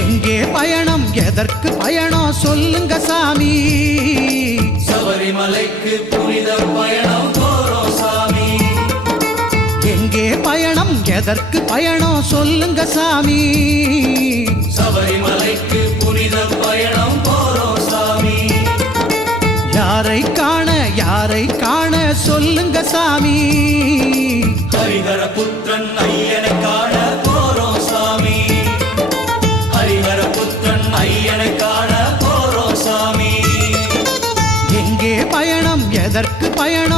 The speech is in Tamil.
எங்கே பயணம் எதற்கு பயணம் சொல்லுங்க சாமி. சபரிமலைக்கு புனித பயணம் போறோம் சாமி. எங்கே பயணம் எதற்கு பயணம் சொல்லுங்க சாமி. சபரிமலைக்கு புனித பயணம் போறோம் சாமி. யாரை காண சொல்லுங்க சாமி. ஹரிஹர புத்திரன் ஐயனை காண போறோம் சாமி. ஹரிஹர புத்திரன் ஐயனை காண போறோம் சாமி. எங்கே பயணம் எதற்கு பயணம்